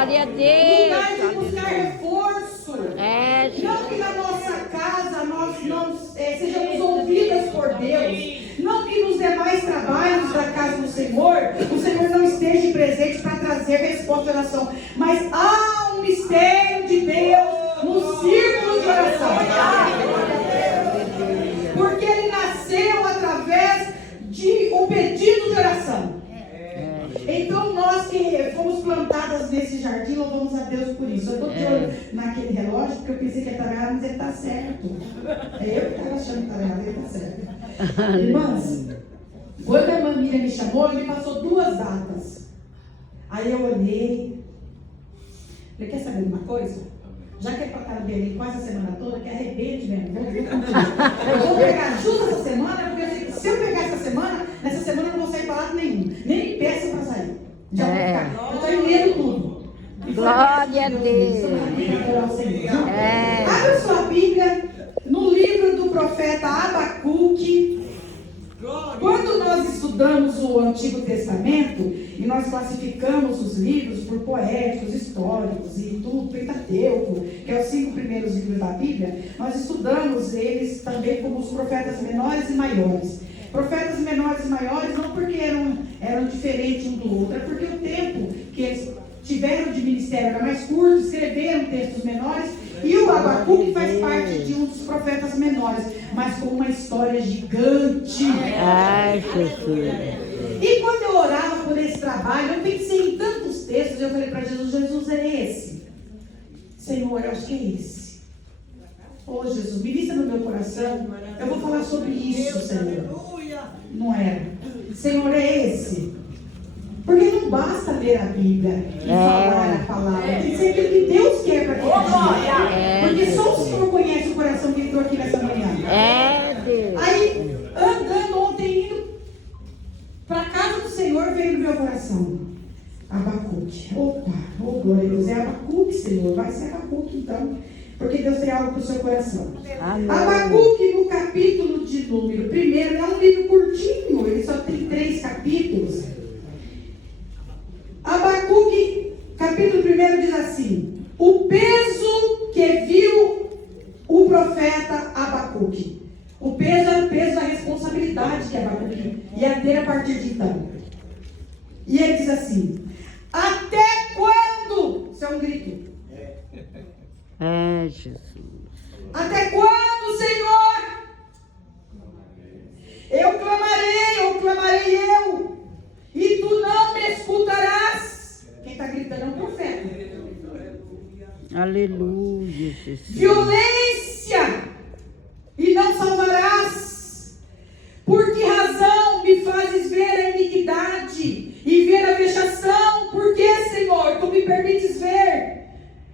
Glória a Deus. Lugar de buscar reforço. É, Não que na nossa casa nós não sejamos ouvidas por Deus. Não que nos demais trabalhos da casa do Senhor, o Senhor não esteja presente para trazer resposta de oração. Mas há um mistério de Deus no círculo de oração. Porque ele nasceu através de um pedido de oração. Então nós que fomos plantadas nesse jardim, louvamos a Deus por isso. Eu estou de olho naquele relógio, porque eu pensei que ele estava errado, mas ele está certo. É eu que estava achando que estava errado, ele está certo. Irmãs, quando a irmã Miriam me chamou, ele me passou 2 datas. Aí eu olhei, falei, quer saber de uma coisa? Já que é para estar no Belém quase a semana toda, que arrebente mesmo. Eu vou pegar justo essa semana, porque se eu pegar essa semana, nessa semana eu não vou sair para lado nenhum. Nem me peça para sair. Já vou ficar. Eu estou entendendo tudo. Glória a Deus. Abra sua Bíblia no livro do profeta Abacuque. Quando nós estudamos o Antigo Testamento e nós classificamos os livros por poéticos, históricos e tudo, Pentateuco, que é os 5 primeiros livros da Bíblia, nós estudamos eles também como os profetas menores e maiores. Profetas menores e maiores não porque eram diferentes um do outro, é porque o tempo que eles tiveram de ministério era mais curto, escreveram textos menores, e o Abacuque faz parte de um dos profetas menores, mas com uma história gigante. Ai, Jesus. E quando eu orava por esse trabalho, eu pensei em tantos textos, eu falei para Jesus, Jesus, é esse? Senhor, eu acho que é esse. Oh Jesus, ministra no meu coração, eu vou falar sobre isso, Senhor. Não era. Senhor, é esse. Porque não basta ler a Bíblia e falar a palavra. Tem que ser aquilo que Deus quer para gente. Porque só o Senhor conhece o coração que entrou aqui nessa manhã. Deus. Aí, andando ontem, indo para a casa do Senhor, veio no meu coração Abacuque. Opa, oh glória a Deus. É Abacuque, Senhor. Vai ser Abacuque então. Porque Deus tem algo para o seu coração. Amém. Abacuque, no capítulo de número 1, é um livro curtinho. Ele só tem 3 capítulos. Abacuque, capítulo 1, diz assim: o peso que viu o profeta Abacuque. O peso era o peso da responsabilidade que Abacuque ia ter a partir de então. E ele diz assim: até quando? Isso é um grito. Jesus. Até quando, Senhor? Eu clamarei eu, e tu não me escutarás. Quem está gritando é um profeta. Aleluia, Jesus. Violência, e não salvarás. Por que razão me fazes ver a iniquidade e ver a vexação? Por que, Senhor, tu me permites ver?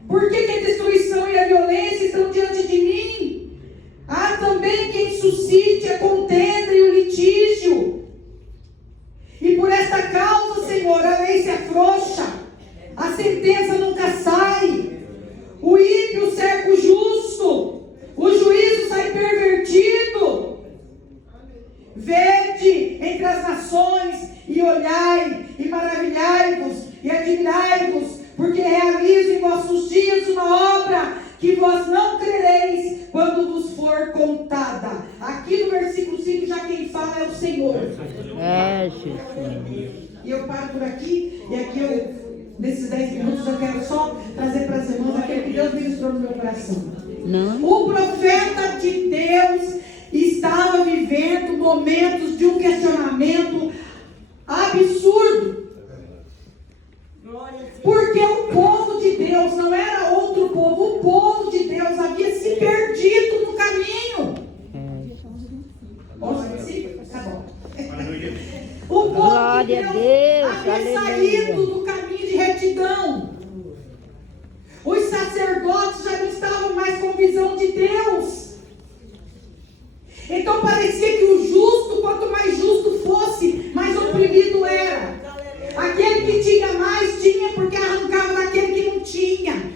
Por que a destruição e a violência estão diante de mim? Há também quem suscite a contenda e o litígio. E por esta causa, Senhor, a lei se afrouxa, a sentença nunca sai, o ímpio cerca o justo, o juízo sai pervertido. Vede entre as nações e olhai e maravilhai-vos e admirai-vos, porque realizo em vossos dias uma obra que vós não crereis quando vos for contada. Aqui no versículo 5 já quem fala é o Senhor. Jesus. E eu paro por aqui, e aqui nesses 10 minutos eu quero só trazer para as irmãs aquilo que Deus ministrou no meu coração. Não. O profeta de Deus estava vivendo momentos de um questionamento absurdo. Porque o povo de Deus não era outro povo, o povo de Deus havia se perdido no caminho. Posso dizer? Tá bom. O povo de Deus havia saído do caminho de retidão. Os sacerdotes já não estavam mais com visão de Deus. Então parecia que o justo, quanto mais justo fosse, mais oprimido era. Aquele que tinha mais, tinha porque arrancava daquele que não tinha.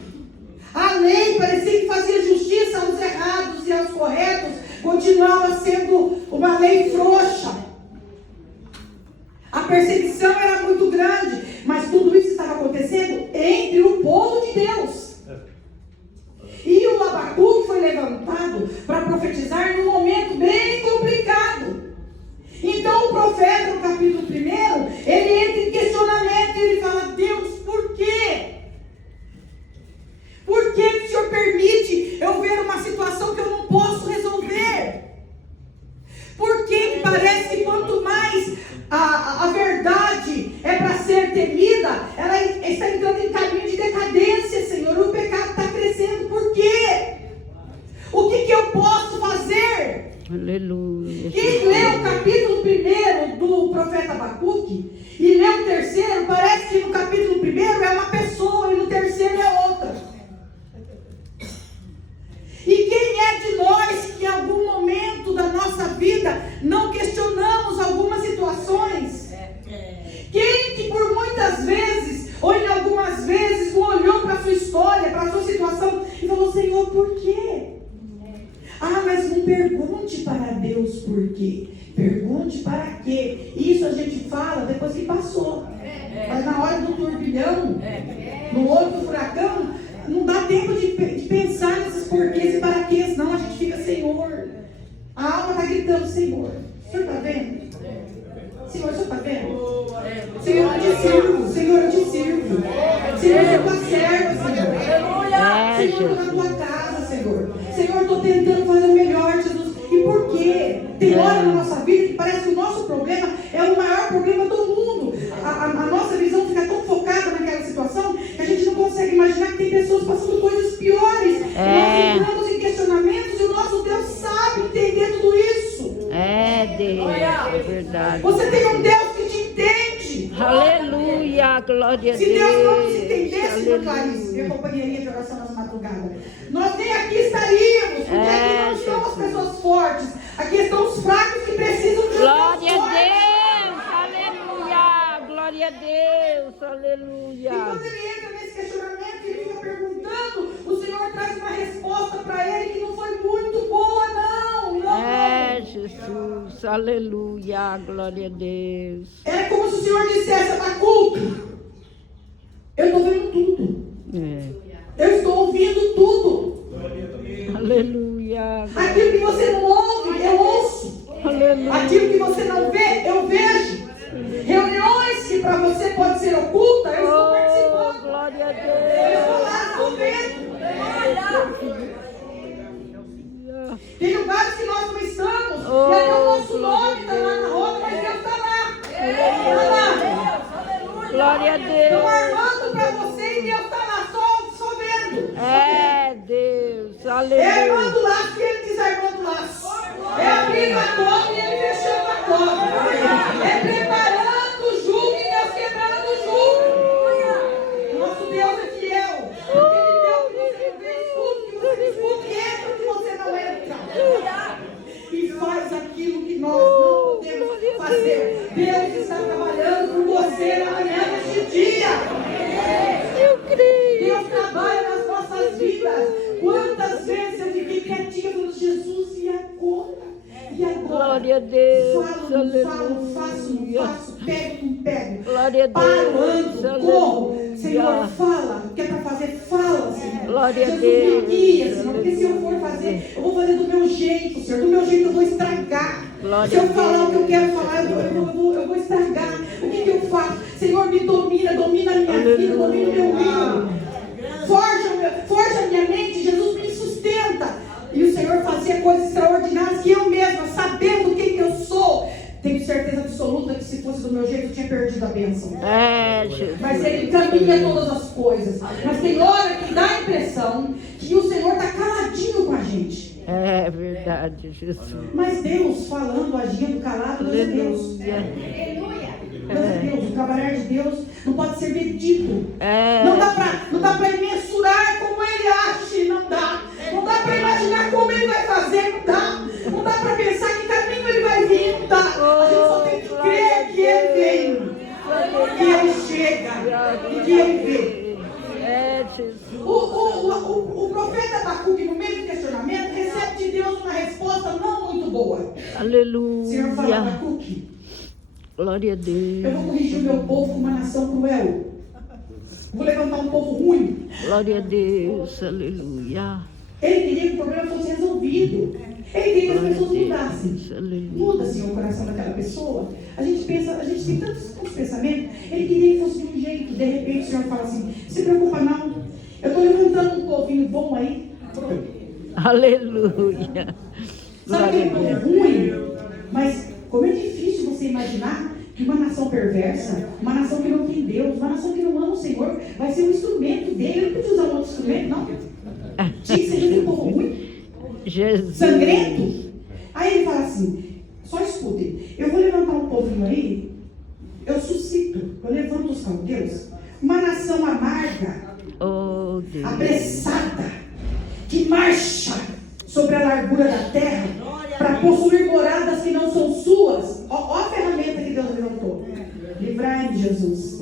por quê. Pergunte para quê. Isso a gente fala depois que passou. Mas na hora do turbilhão, no olho do furacão, não dá tempo de pensar nesses porquês e para quê, senão a gente fica, Senhor. A alma está gritando, Senhor. O Senhor está vendo? Senhor, o Senhor está vendo? Senhor, eu te sirvo. Senhor, eu te sirvo. Senhor, eu sou tua serva, Senhor. Senhor, eu estou na tua casa, Senhor. Senhor, eu estou tentando fazer o melhor, Jesus. E por quê? Tem hora na nossa vida que parece que o nosso problema é o maior problema do mundo. A nossa visão fica tão focada naquela situação que a gente não consegue imaginar que tem pessoas passando coisas piores. Nós entramos em questionamentos e o nosso Deus sabe entender tudo isso. Deus, é verdade. Você tem um Deus que te entende. Aleluia, glória a Deus. Se Deus não nos entendesse, irmã Clarice, minha companheirinha de oração nas madrugadas, nós nem aqui estaríamos, porque aqui não estão as pessoas fortes, aqui estão os fracos que precisam de Glória a Deus, aleluia, glória a Deus, aleluia. E quando ele entra nesse questionamento e fica perguntando, o Senhor traz uma resposta para ele que não foi muito boa, não. Jesus, aleluia, glória a Deus. É como se o Senhor dissesse, Abacuque, eu estou vendo tudo. Eu estou ouvindo tudo. Aleluia. Aquilo que você não ouve, eu ouço. Aleluia. Aquilo que você não vê, eu vejo. Reuniões que para você pode ser oculta, eu estou participando. Glória a Eu estou lá, estou vendo. Tem lugares que nós não estamos, e até o nosso nome está lá na roda, mas Deus está lá. Está lá. Glória a Deus. Estão armando para você e Deus está lá, só vendo. Deus, É aleluia. armando o laço e ele desarmando o laço. É abrindo a cova e ele fechando a cova. É preparando o jugo e Deus quebrando o jugo. Nosso Deus é fiel. Ele deu que você escuta e entra o que você não entra. E faz aquilo que nós não podemos fazer. Deus está trabalhando por você na manhã deste dia. Eu creio. Deus trabalha nas nossas vidas. Quantas vezes eu fiquei quietinha falando, Jesus, e agora? E agora? Glória a Deus. Falo, não falo, faço, não faço, pego, não pego. Glória a Deus. Paro, ando, corro. Aleluia. Senhor, fala. O que é para fazer, fala, Senhor. Glória a Jesus, Deus. me guia, Senhor. Porque se eu for fazer, eu vou fazer do meu jeito, Senhor. Do meu jeito eu vou estragar. Glória Se eu a Deus. falar o que eu quero falar, eu vou estragar. O que eu faço? Senhor, me domina a minha vida, domina o meu rio. Forja a minha mente, Jesus me sustenta. E o Senhor fazia coisas extraordinárias que eu mesma, sabendo quem eu sou, tenho certeza absoluta que se fosse do meu jeito eu tinha perdido a bênção. Jesus. Mas Ele caminha todas as coisas. Mas tem hora que dá a impressão que o Senhor está caladinho com a gente. É verdade, Jesus. Mas Deus falando, agindo, calado, Deus é Deus. Aleluia. Deus é Deus. O trabalhar de Deus não pode ser medido. É. Não dá para mensurar como Ele age, não dá. Não dá para imaginar como Ele vai fazer, não dá. Não dá para pensar que caminho Ele vai vir, não dá. A gente só tem que crer que Ele vem, que Ele chega e que Ele vem. É, Jesus. O profeta Abacuque, no meio do questionamento, recebe de Deus uma resposta não muito boa. O Senhor fala, Aleluia. Abacuque, Glória a Deus. eu vou corrigir o meu povo com uma nação cruel. Vou levantar um povo ruim. Glória a Deus. Aleluia. Ele queria que o problema fosse resolvido. Ele queria que as pessoas mudassem. Aleluia. Muda, Senhor, o coração daquela pessoa. A gente tem tantos pensamentos. Ele queria que fosse de um jeito. De repente o Senhor fala assim, se preocupa não. Eu estou levantando um povinho bom aí. Aleluia. Sabe aquele povo ruim? Mas como é difícil você imaginar que uma nação perversa, uma nação que não tem Deus, uma nação que não ama o Senhor, vai ser um instrumento dele. Ele não podia usar um outro instrumento, não. Tinha que ser um povo ruim, Jesus. sangrento. Aí ele fala assim, só escutem, eu vou levantar um povinho aí, eu suscito, eu levanto os caldeus, uma nação amarga, Oh, Deus. apressada, que marcha sobre a largura da terra para possuir moradas que não são suas. Ó a ferramenta que Deus levantou. Livrai-me, Jesus.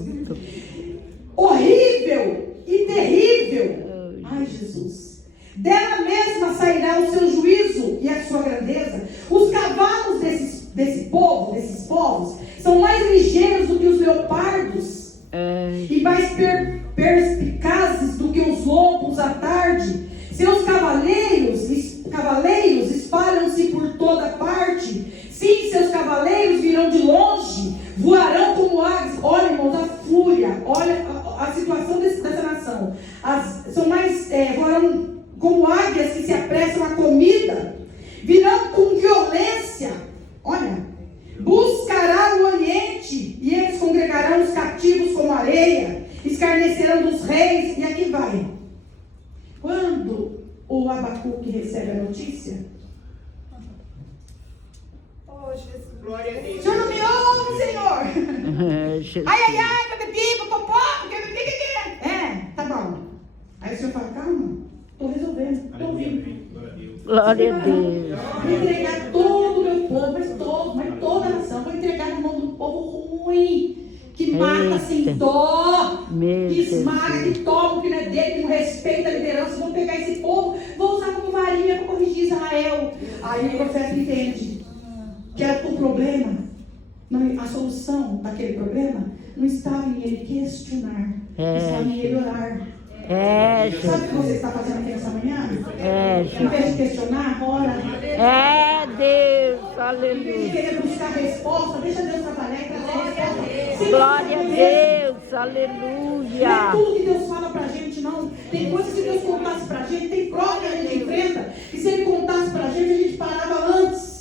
Horrível e terrível. Ai, Jesus. Dela mesma sairá o seu juízo e a sua grandeza. Os cavalos perspicazes do que os lobos à tarde. Seus cavaleiros espalham-se por toda parte. Sim, seus cavaleiros virão de longe, voarão como águias. Olha, irmãos, a fúria, olha a situação dessa nação. Voarão como águias que se apressam à comida, virão com violência. Olha, buscará o Oriente, e eles congregarão os cativos como areia, escarnecerão dos reis. E aqui vai. Quando o Abacuque recebe a notícia, Glória a Deus. o Senhor não me ouve, Senhor. Ai, ai, ai, bebi, popó, tá bom. Aí o Senhor fala, calma, estou resolvendo, estou ouvindo. Glória a Deus. Vou entregar todo o meu povo, mas toda a nação. Vou entregar no mão do povo ruim, que mata sem dó, que esmaga, que toma o que não é dele, que não respeita a liderança. Vou pegar esse povo, vou usar como varinha para corrigir Israel. Aí o profeta entende que o problema, a solução daquele problema, não estava em ele questionar, estava em ele orar. Sabe o que você está fazendo aqui nessa manhã? Em vez de questionar, ora. Deus, Em aleluia. vez de querer buscar resposta, deixa Deus trabalhar e trazer resposta. Glória a Deus, Não é aleluia. tudo que Deus fala pra gente, não. Tem coisas que Deus contasse pra gente, tem prova que a gente enfrenta, e se Ele contasse pra gente, a gente parava antes.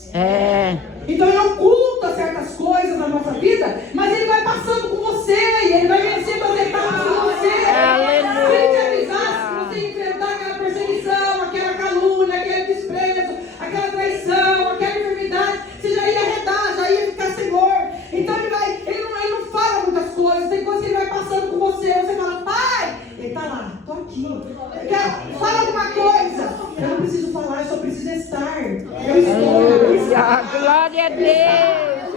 Então Ele oculta certas coisas na nossa vida, mas Ele vai passando com você, e Ele vai vencendo as etapas com você. Aleluia. Se Ele te avisasse que você ia enfrentar aquela perseguição, aquela calúnia, aquele desprezo, aquela traição, aquela enfermidade, você já ia arredar, já ia ficar Senhor. Então Ele não fala muitas coisas, tem coisas que Ele vai passando com você. Você fala, Pai, Ele está lá, estou aqui. Fala alguma coisa. Eu não preciso falar, eu só preciso estar. Eu estou. Glória a Deus.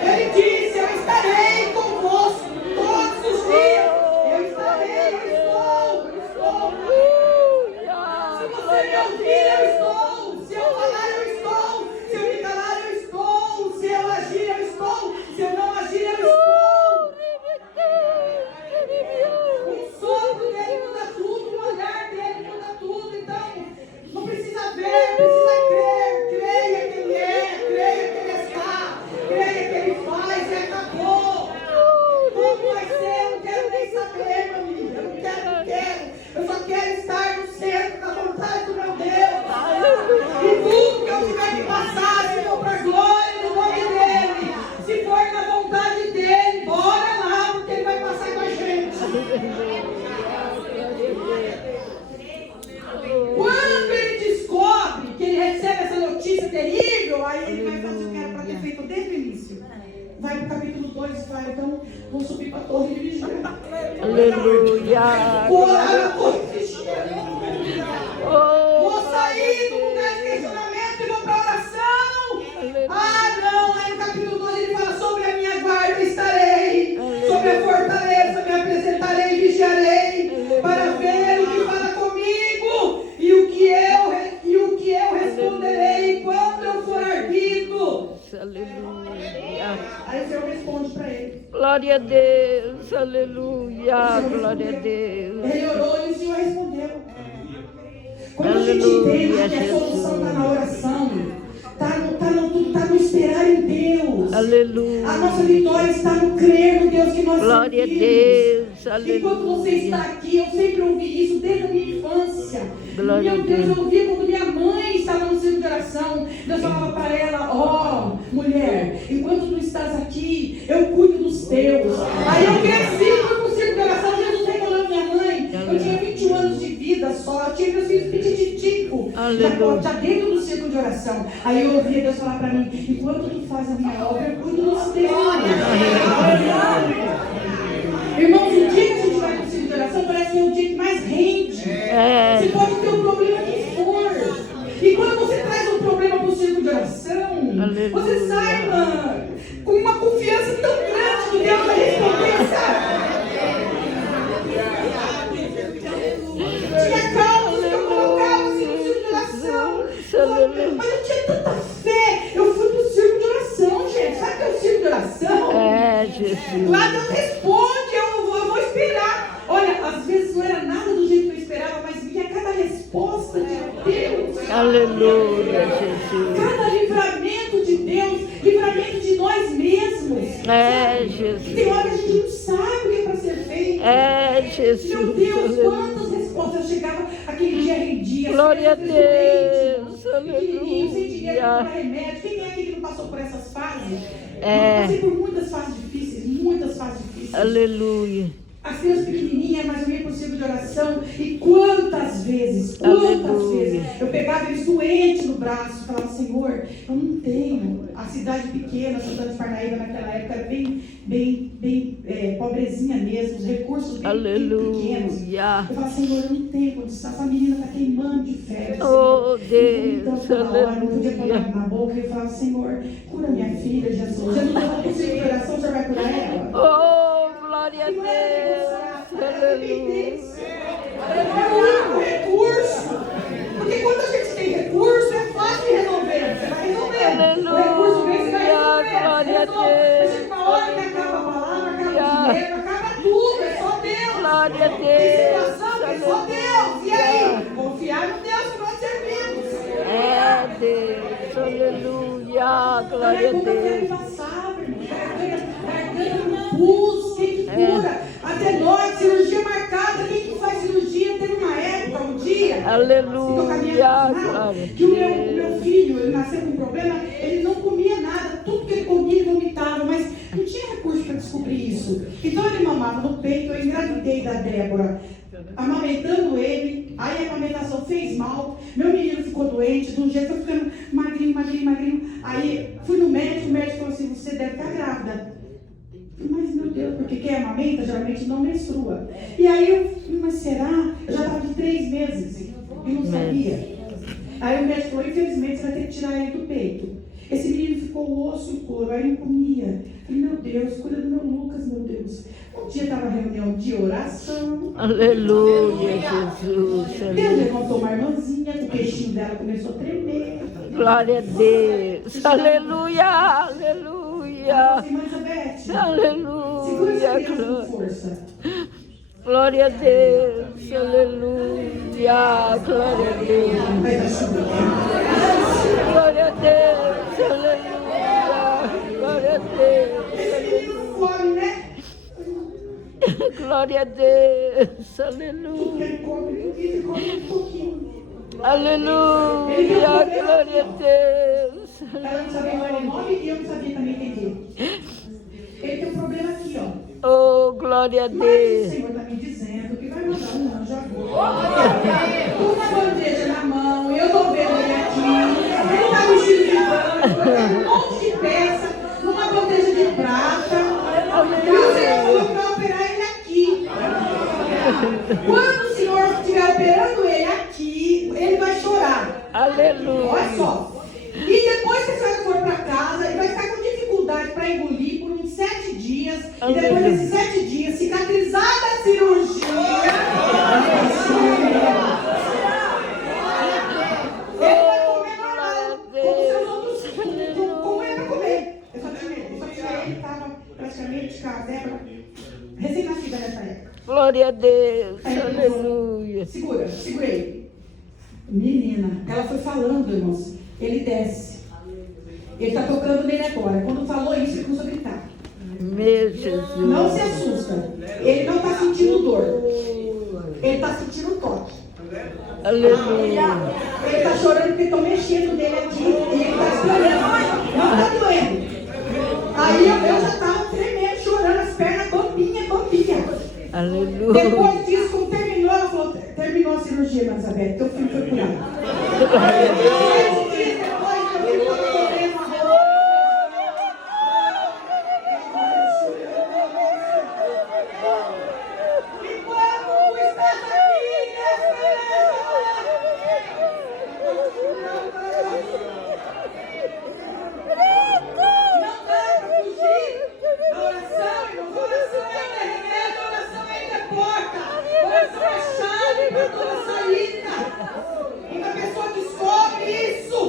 Ele disse, eu estarei convosco todos os dias. Eu estarei, eu estou. Se você me ouvir, eu estou. Se eu falar, eu estou. Se eu me calar, eu estou. Se eu agir, eu estou. Se eu não agir, eu estou. O sopro dele muda tudo, o olhar dele muda tudo. Então, não precisa ver, precisa crer. Creia que Ele é, creia que Ele está, creia que Ele faz e acabou. Como vai ser? Eu não quero nem saber, meu amigo. Eu não quero. Eu só quero estar no centro da vontade do meu Deus. E tudo que eu tiver que passar, se for para a glória do nome dEle, se for na vontade dEle, bora lá, porque Ele vai passar com a gente. Quando Ele descobre que Ele recebe essa notícia terrível, aí Ele vai fazer o que era para ter feito desde o início. Vai para o capítulo 2 e fala, então, vou subir para a torre de vigia. Aleluia. Vou orar na torre de vigia. Vou sair do lugar de questionamento e vou para a oração. Não, aí no capítulo 2 ele fala, sobre a minha guarda estarei, sobre a fortaleza me apresentarei e vigiarei, para ver o que fala comigo e o que eu responderei quando eu for arguido. Aleluia. Aí o Senhor responde para ele. Glória a Deus, aleluia. Glória a Deus. Ele orou e o Senhor respondeu. Quando a gente entende que a solução está na oração, está no esperar em Deus. Aleluia. A nossa vitória está no crer no Deus que nós Glória a servimos. Deus, aleluia. Enquanto você está aqui, eu sempre ouvi isso desde a minha infância. Glória Meu a Deus, Deus. eu ouvia quando minha mãe estava no círculo de oração. Deus falava para ela, mulher, enquanto tu estás aqui, eu cuido dos teus. Aí eu cresci, fui para o círculo de oração, Jesus revelou minha mãe. Eu tinha 21 anos de vida só, eu tinha meus filhos petititico, já dentro do círculo de oração. Aí eu ouvia Deus falar para mim, enquanto tu faz a minha obra, eu cuido dos teus. Irmãos, o dia que a gente vai para o círculo de oração, parece que é o dia que mais rende. Você pode ter o problema que for. E quando você traz um problema para o círculo de oração, você sai, com uma confiança tão grande que Deus vai responder, sabe? Tinha causas que eu colocava assim no círculo de oração. Mas eu tinha tanta fé. Eu fui para o círculo de oração, gente. Sabe o que é o círculo de oração? Jesus. Lá Deus responde. Jesus. Meu Deus, Aleluia. quantas respostas eu chegava aquele dia em dia. Glória a doente, Deus. pequenininho, sem dinheiro para Aleluia. remédio. Quem é aqui que não passou por essas fases? É. Eu passei por muitas fases difíceis, muitas fases difíceis. Aleluia. As crianças pequenininhas, mas eu ia para o círculo de oração. E quantas vezes eu pegava eles doentes no braço e falava, Senhor, eu não tenho. A cidade pequena, Santana de Parnaíba, naquela época, era bem pobrezinha mesmo, os recursos bem pequenos. Eu falava, Senhor, eu não tenho condição. Essa menina está queimando de febre. Oh, Deus. Então, toda hora, não podia pôr na boca. Eu falava, Senhor, cura minha filha, Jesus. Já não estava com círculo de oração, o Senhor vai curar ela? Oh, glória a E não era Deus. negociar, era dependência. Aleluia. Era o único recurso. Porque quando a gente tem recurso, é fácil de resolver. Você vai resolvendo. O recurso vem, você vai resolver. Glória a Resolve. Deus. Mas chega uma hora que acaba a palavra, acaba o dinheiro, acaba tudo. É só Deus. Glória a Tem Deus. situação que é só Deus. E aí? Confiar no Deus que nós servimos. É Deus. Aleluia. Glória a Como Deus. passava, irmão. Garganta no pulso. Quem que cura? Adenoide, cirurgia marcada. Quem que faz cirurgia? Teve uma época, um dia. Aleluia. Que o meu filho, ele nasceu com um problema, ele não comia nada, tudo que ele comia ele vomitava, mas não tinha recurso para descobrir isso. Então ele mamava no peito, eu engravidei da Débora, amamentando ele, aí a amamentação fez mal, meu menino ficou doente, de um jeito foi ficando magrinho, aí fui no médico, o médico falou assim, você deve estar grávida. Mas meu Deus, porque quem amamenta geralmente não menstrua. E aí eu falei, mas será? Eu já estava de 3 meses e não sabia. Aí o médico falou, infelizmente você vai ter que tirar ele do peito. Esse menino ficou osso e couro, aí não comia. Eu falei, meu Deus, cuida do meu Lucas, meu Deus. Um dia estava reunião de oração. Aleluia, Jesus. Deus levantou uma irmãzinha, o queixinho dela começou a tremer. Glória a Deus. Aleluia. Aleluia. Irmã Elizabeth, segura Aleluia. essa criança com força. Glória a Deus. Aleluia. Glória a Deus. Vai dar chuva. Glória a Deus. Aleluia. Glória a Deus. Esse menino come, né? Glória a Deus. Aleluia. Ele come um pouquinho. Aleluia. Glória a Deus. Ela não sabia qual era o nome e eu não sabia também quem é. Ele tem um problema aqui, ó. Oh, glória a Mas o Deus. Senhor está me dizendo que vai mandar um anjo agora. Com uma bandeja na mão, eu estou vendo ele aqui. Ele está vestido de branco, um monte de peça, numa bandeja de prata. E o Senhor falou que vai operar ele aqui. Quando o Senhor estiver operando ele aqui, ele vai chorar. Aleluia. Olha só. E depois que a senhora for para casa, ele vai ficar com dificuldade para engolir por uns 7 dias. E depois desses 7 dias, cicatrizada a cirurgia. Ele vai comer normal, como seus outros filhos. Como é para comer? Eu só tirei ele, estava praticamente com a Débora recém-nascida nessa época. Glória a Deus. Aleluia. Segurei. Menina, ela foi falando, irmãos. Ele desce. Ele está tocando nele agora. Quando falou isso, ele começou a gritar. Meu Jesus. Não se assusta. Ele não está sentindo dor. Ele está sentindo toque. Aleluia. Ele está chorando porque estão mexendo nele aqui. E ele está esperando. Não está doendo. Aí eu já estava tremendo, chorando, as pernas bambinha. Aleluia. Depois disso, quando terminou, ela falou, terminou a cirurgia, Elizabeth, teu filho foi curado. Glória a Deus. 7 dias depois, meu filho estava correndo uma rua. Enquanto tu estás aqui, não dá para fugir da oração, irmãos. Oração ainda é remédio, oração ainda é porta, oração é chave para toda saída. Quando a pessoa descobre isso,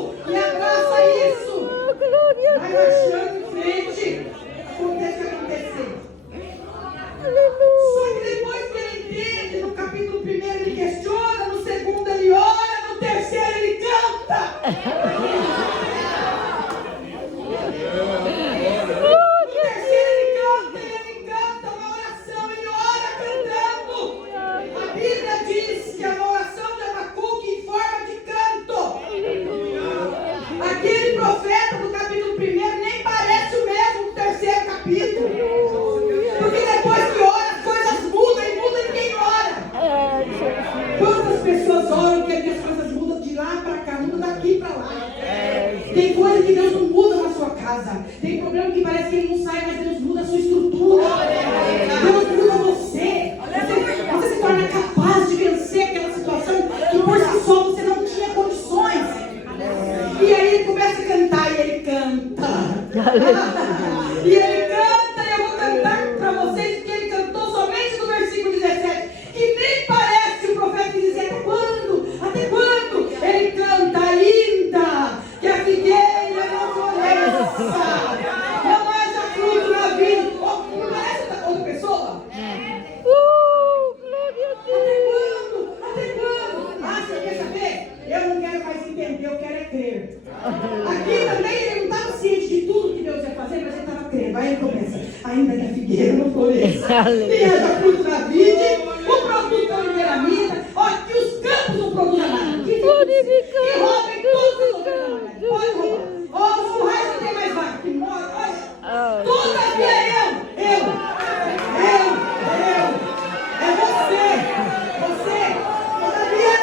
Tem coisa que Deus não muda na sua casa. Tem problema que parece que ele não sai, mas Deus muda a sua estrutura. Deus muda você. Você se torna capaz de vencer aquela situação que por si só você não tinha condições. E aí ele começa a cantar e ele canta. E ele canta, e eu vou cantar para vocês que ele cantou somente no versículo 17. Que nem parece o profeta que dizia: até quando? Até quando? Ele canta ainda que a figueira não floresça, não haja fruto na vida. Não parece outra pessoa? Glória a Até Deus. quando? Até quando? Ah, você quer saber? Eu não quero mais entender, eu quero é crer. Aqui também ele não estava ciente de tudo que Deus ia fazer, mas ele estava crendo. Aí ele começa: ainda que a figueira não floresça, nem haja fruto na vide, o produtor não terá vida, ó, que os campos não produzam nada. Que roubem todos os lugares. Pode roubar. Ó, os currais não tem mais vaca, que morre, olha. Todavia é você, todavia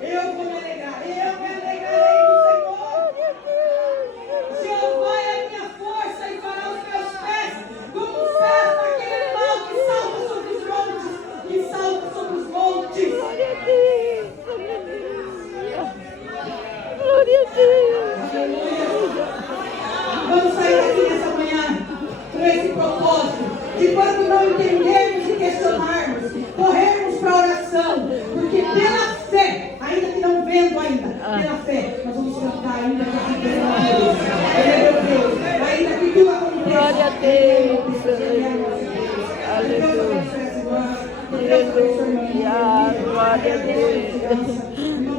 eu vou me alegrar, eu me alegrarei no Senhor. Jeová é a minha força e fará os meus pés como os pés daquele animal que salta sobre os montes, que salta sobre os montes. Glória a Deus. Aleluia. Glória a Deus. Vamos sair daqui nessa manhã com esse propósito de, quando não entendermos e questionarmos, corrermos para a oração, porque pela fé, ainda que não vendo ainda, pela fé, nós vamos cantar ainda que a figueira não floresça. Ele é meu Deus, ainda que tudo aconteça. Glória a Deus. Ele é nosso Deus. Deus abençoe essa irmã. Deus abençoe a minha família. Glória a Deus.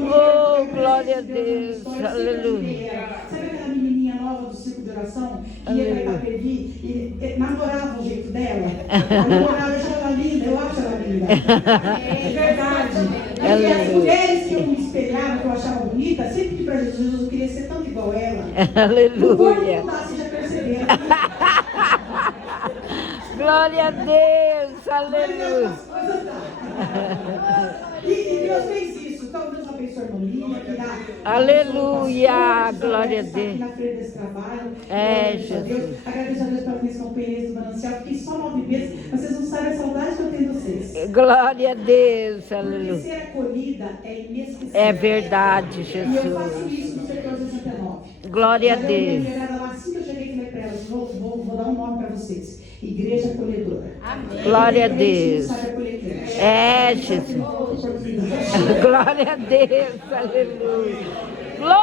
Oh, glória a Deus. Aleluia. Sabe aquela menininha nova do círculo de oração que ia para Itapevi e namorava o jeito dela? A namorada, eu acho ela linda, eu acho ela linda. É verdade. E as mulheres que eu me espelhava, que eu achava bonita, sempre que para Jesus eu queria ser tão igual a ela. Aleluia. Não dá, vocês já perceberam. Glória a Deus. Mas Aleluia. as coisas dá. E Deus fez isso. Então Deus abençoe a irmã Lívia, que dá. Aleluia. Glória a Está aqui Deus. na frente desse trabalho. É, Glória a Deus. Jesus. Agradeço a Deus pelas minhas companheiras do Manancial. Fiquei só 9 meses. Vocês não sabem a saudade que eu tenho de vocês. Glória a Deus. Porque Aleluia. ser acolhida é inesquecível. É verdade, E eu faço Jesus. isso no setor 69. Glória a Já dei uma Deus. liberada lá, assim que eu cheguei, falei para elas: vou dar um nome para vocês. Igreja Acolhedora. Glória a Porque a gente Deus. não sabe acolher crente. É, Jesus. Outra oportunidade. Glória a Deus. Aleluia. Glória